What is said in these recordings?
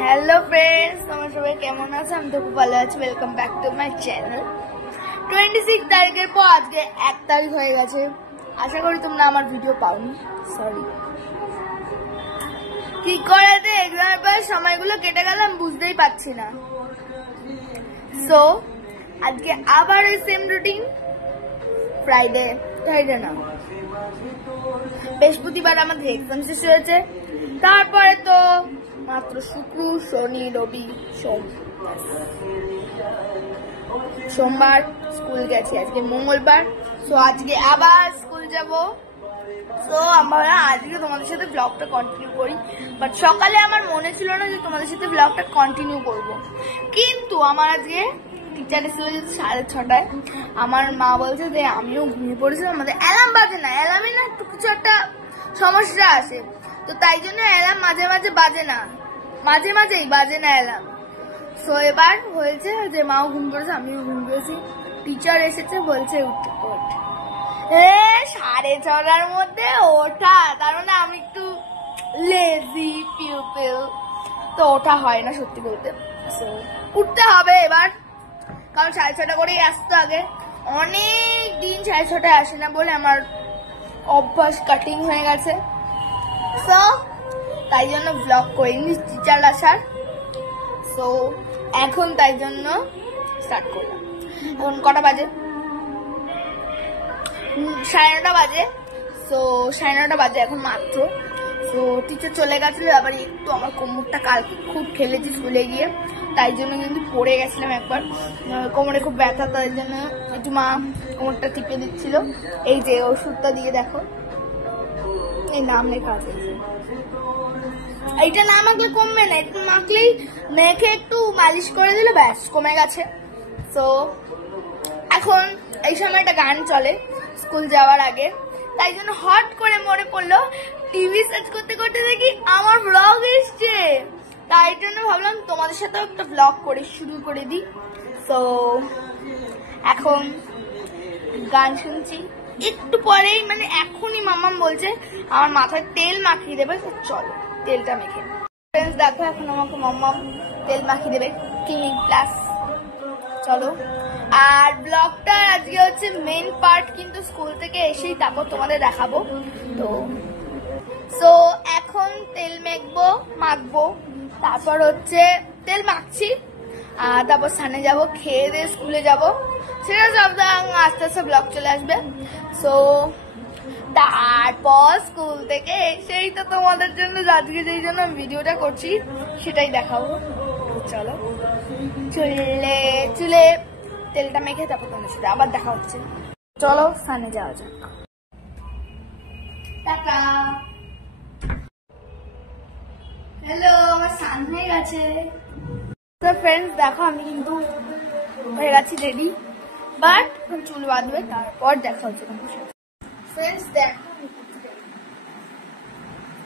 Hello friends, তোমরা সবাই কেমন আছো? আমি তো খুব ভালো আছি। Welcome back to my channel. 26 তারিখের পর আজকে 1 তারিখ হয়ে গেছে। আশা করি তোমরা আমার ভিডিও পাওনি। সরি, কি করে যে এক্সামের পর সময়গুলো কেটে গেল আমি বুঝতেই পারছি না। সো আজকে আবার এই সেম রুটিন। ফ্রাইডে না, বৃহস্পতিবার আমাদের এক্সাম শেষ হয়েছে। তারপরে তো মাত্র শুক্র, শনি, রবি, সোমবার স্কুল গেছি। আজকে মঙ্গলবার, সো আজকে আবার স্কুল যাব। সো আমরা আজকে তোমাদের সাথে ব্লগটা কন্টিনিউ করি, বাট সকালে আমার মনে ছিল না যে তোমাদের সাথে ব্লগটা কন্টিনিউ করব। কিন্তু আমার আজকে টিচার এসেছিল যে 6:30টায়। আমার মা বলছে যে আমিও ঘুমিয়ে পড়েছিলাম, আমাদের অ্যালার্ম বাজে না, অ্যালার্মে না একটু কিছু একটা সমস্যা আছে, তো তাই জন্য অ্যালার্ম মাঝে মাঝে বাজে না, মাঝেই বাজে না অ্যালার্ম। সো এবার হয়েছে যে মাও ঘুম পড়েছে, আমিও ঘুম পড়েছি। টিচার এসেছে, বলছে ওঠ। 6:30টার মধ্যে ওঠা, তার মানে আমি একটু লেজি পিউপিল, তো ওঠা হয় না সত্যি বলতে। সো উঠতে হবে এবার, কারণ 6:30 করেই আসতে আগে। অনেক দিন 6:30টায় আসে না বলে আমার অভ্যাস কাটিং হয়ে গেছে। সো তাই জন্য ব্লগ করিনি টিচার আসার। সো এখন তাই জন্য স্টার্ট করলাম। এখন কটা বাজে? 9:30 বাজে। সো 9:30 বাজে এখন মাত্র। তো টিচার চলে গেছিল। আবার একটু আমার কোমরটা কালকে খুব খেলেছি স্কুলে গিয়ে, তাই জন্য কিন্তু পড়ে গেছিলাম একবার, কোমরে খুব ব্যথা, তাই জন্য একটু মা কোমরটা টিপে দিচ্ছিল। এই যে ওষুধটা দিয়ে দেখো, এই নাম লেখা আছে। এইটা না মাখলে কমবে না, একটু মাখলেই মেখে একটু মালিশ করে দিলে ব্যাস কমে গেছে। তো এখন এই সময় একটা গান চলে স্কুল যাওয়ার আগে, তাই জন্য হট করে মনে পড়লো টিভি সার্চ করতে করতে দেখি আমার ব্লগ এসছে, তাই জন্য ভাবলাম তোমাদের সাথেও একটা ব্লগ করে শুরু করে দিই। তো এখন গান শুনছি, একটু পরেই মানে এখনই মাম্মাম বলছে আমার মাথায় তেল মাখিয়ে দেবে, তো চলো তেলটা মেখে। ফ্রেন্ডস দেখো, এখন আমাকে মাম্মাম তেল মাখিয়ে দেবে ক্লিনিক প্লাস। চলো। আর ব্লগটা আজকে হচ্ছে মেইন পার্ট, কিন্তু স্কুল থেকে এসেই তারপর তোমাদের দেখাবো। তো সো এখন তেল মাখবো, তারপর হচ্ছে তেল মাখছি, আর তারপর স্নানে যাবো, খেয়ে দিয়ে স্কুলে যাবো। সেটা সব আস্তে আস্তে ব্লগ চলে আসবে। সো তারপর স্কুল থেকে এসেই তো তোমাদের জন্য আজকে যেই জন্য ভিডিওটা করছি সেটাই দেখাবো। চলো, চুলে তেলটা মেখে তারপর তোমাদের সাথে আবার দেখা হচ্ছে। চলো স্নানে যাওয়া যাক। টাটা। হ্যালো, আমার স্নান হয়ে গেছে। তো ফ্রেন্ডস দেখো, আমি কিন্তু হয়ে গেছি রেডি, বাট চুল বাঁধবে, তারপর দেখা হচ্ছে তোমার সাথে। ফ্রেন্ডস দেখো,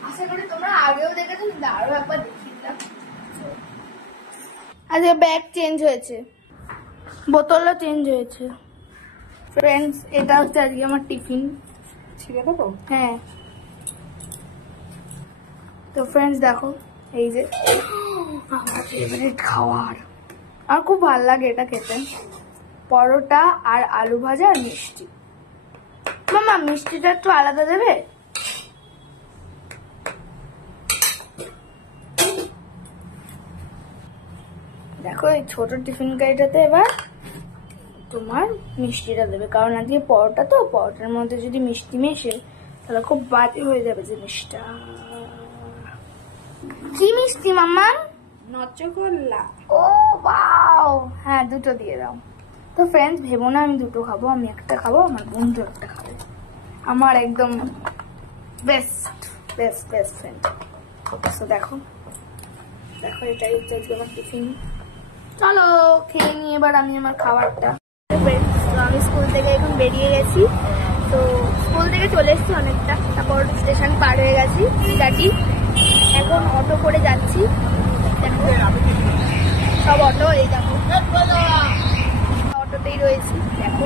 আশা করি তোমরা আগেও দেখেছো, কিন্তু আরো একবার দেখিয়ে দাও। আজকে ব্যাগ চেঞ্জ হয়েছে, বোতলও চেঞ্জ হয়েছে। ফ্রেন্ডস এটা হচ্ছে আজকে আমার টিফিন। ছিঁড়ে দেবো? হ্যাঁ। তো ফ্রেন্ডস দেখো, এই যে আমার ফেভারিট খাবার, আমার খুব ভালো লাগে এটা খেতে, পরোটা আর আলু ভাজা আর মিষ্টি। মামা মিষ্টিটা একটু আলাদা দেবে। দেখো এই ছোট টিফিন গাড়িটাতে এবার তোমার মিষ্টিটা দেবে, কারণ আজকে পরোটা, তো পরোটার মধ্যে যদি মিষ্টি মেশে তাহলে খুব বাজে হয়ে যাবে জিনিসটা। কি মিষ্টি মাম্মা? রসগোল্লা। ও ওয়াও, হ্যাঁ দুটো দিয়ে দাও। তো ফ্রেন্ডস ভেবো না আমি দুটো খাবো, আমি একটা খাবো, আমার বন্ধু একটা খাবে, আমার একদম বেস্ট ফ্রেন্ড। তো দেখো এটাই হচ্ছে আমার টিফিন। চলো খেয়ে নিয়ে এবার আমি আমার খাবারটা। আমি স্কুল থেকে এখন বেরিয়ে গেছি, তো স্কুল থেকে চলে এসেছি অনেকটা, তারপর স্টেশন পার হয়ে গেছি গাড়ি, এখন অটো করে যাচ্ছি। সব অটো, এই দেখো অটোতেই রয়েছি। দেখো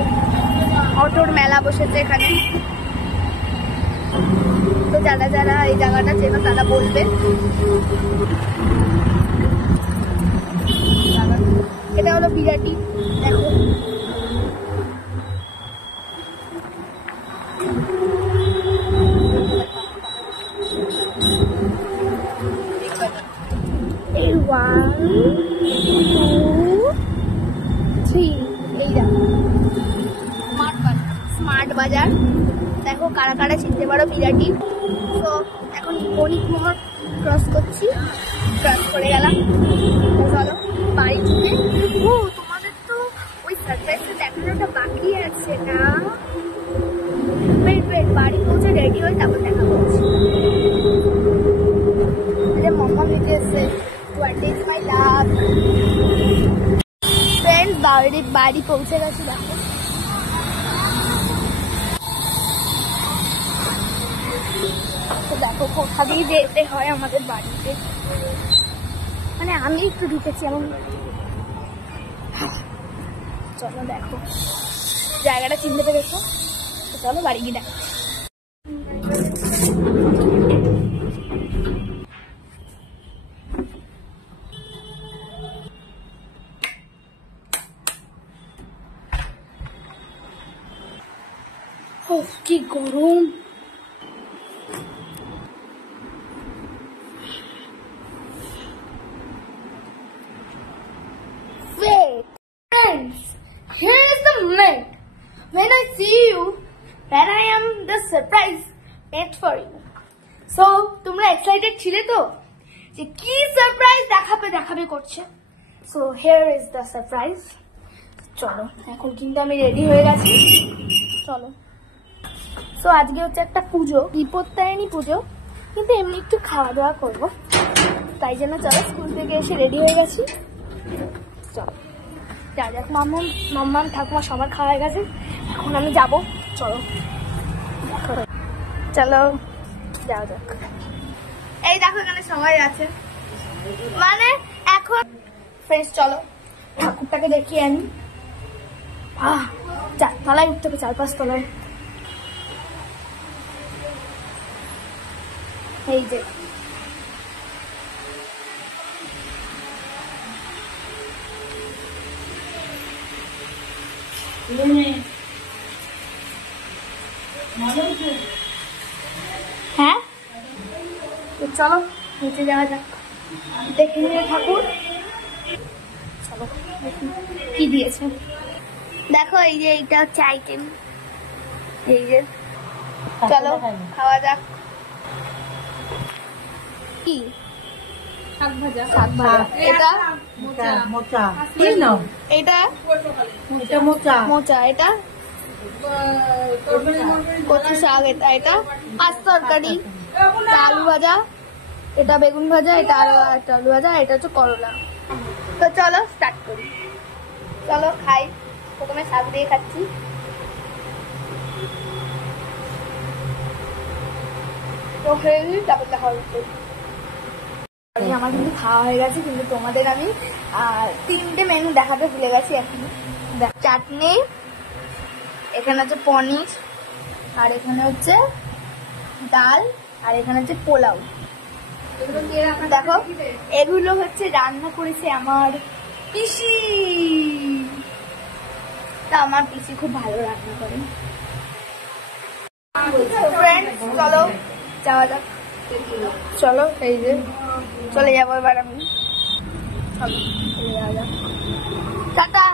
অটোর মেলা বসেছে এখানে, তো যারা এই জায়গাটা চেনো তারা বলবে। 1 2 3 এই দেখো স্মার্ট বাজার। দেখো কারা কারা চিনতে পারো বিরাটি। তো এখন বণিক মহল ক্রস করছি, ক্রস করে গেলাম। চলো বাড়ি থেকে। ও তোমাদের তো ওই সারপ্রাইজটা দেখানোটা বাকি আছে না? বাড়ি পৌঁছে রেডি হয়ে তারপর দেখা করছি। মাম্মা নিতে এসছে, what is my love. Friends বাড়ি পৌঁছে গেছি। দেখো তো দেখো কোথা দিয়ে যেতে হয় আমাদের বাড়িতে, মানে আমি একটু ঢুকেছি এমন। চলো দেখো জায়গাটা চিনতে পেরেছো, চলো বাড়ি গিয়ে দেখো। কি গরম। Wait, friends, here is the moment when I see you that I am the surprise made for you. So, তোমরা excited ছিলে তো যে কি সারপ্রাইজ দেখাবে করছে? So, here is the surprise. চলো এখন কিন্তু আমি রেডি হয়ে গেছি, চলো। তো আজকে হচ্ছে একটা পুজো, বিপত্তারিণী পুজো, কিন্তু এমনি একটু খাওয়া দাওয়া করবো, তাই জন্য চলো স্কুল থেকে এসে রেডি হয়ে গেছি। চলো যা যাক, মাম্মাম ঠাকুমা সবার খাওয়া হয়ে গেছে, এখন আমি যাব। চলো চলো যাওয়া যাক। এই দেখো এখানে সবাই আছে, মানে এখন ফ্রেন্ডস চলো ঠাকুরটাকে দেখিয়ে আনি। 4 তলায় উঠতে হবে, 4-5 তলায়। এই যে হ্যাঁ তো চলো নিচে যাওয়া যাক, দেখে নিয়ে ঠাকুর। চলো দেখি কি দিয়েছে। দেখো এই যে এইটা হচ্ছে আইটেম, এই যে চলো খাওয়া যাক। কি শাক ভাজা? এটা মোচা, এটা মোচা, এটা কচু শাক, এটা আজ তরকারি, আলু ভাজা, এটা বেগুন ভাজা, এটা আরো একটা আলু ভাজা, এটা হচ্ছে করলা। তো চলো স্টার্ট করি, চলো খাই। প্রথমে শাক দিয়ে খাচ্ছি। তো হেভি, তারপর দেখা হচ্ছে। আমার কিন্তু খাওয়া হয়ে গেছে, কিন্তু তোমাদের আমি 3টে মেনু দেখাতে ভুলে গেছি এখন। চাটনি, এখানে হচ্ছে পনির, আর এখানে হচ্ছে ডাল, আর এখানে হচ্ছে পোলাও। দেখো এগুলো হচ্ছে রান্না করেছে আমার পিসি। তা আমার পিসি খুব ভালো রান্না করে। ফ্রেন্ডস চলো যাওয়া যাক, চলো এই যে চলে যাবো এবার আমি, চলো চলে যাওয়া যাক, টাটা।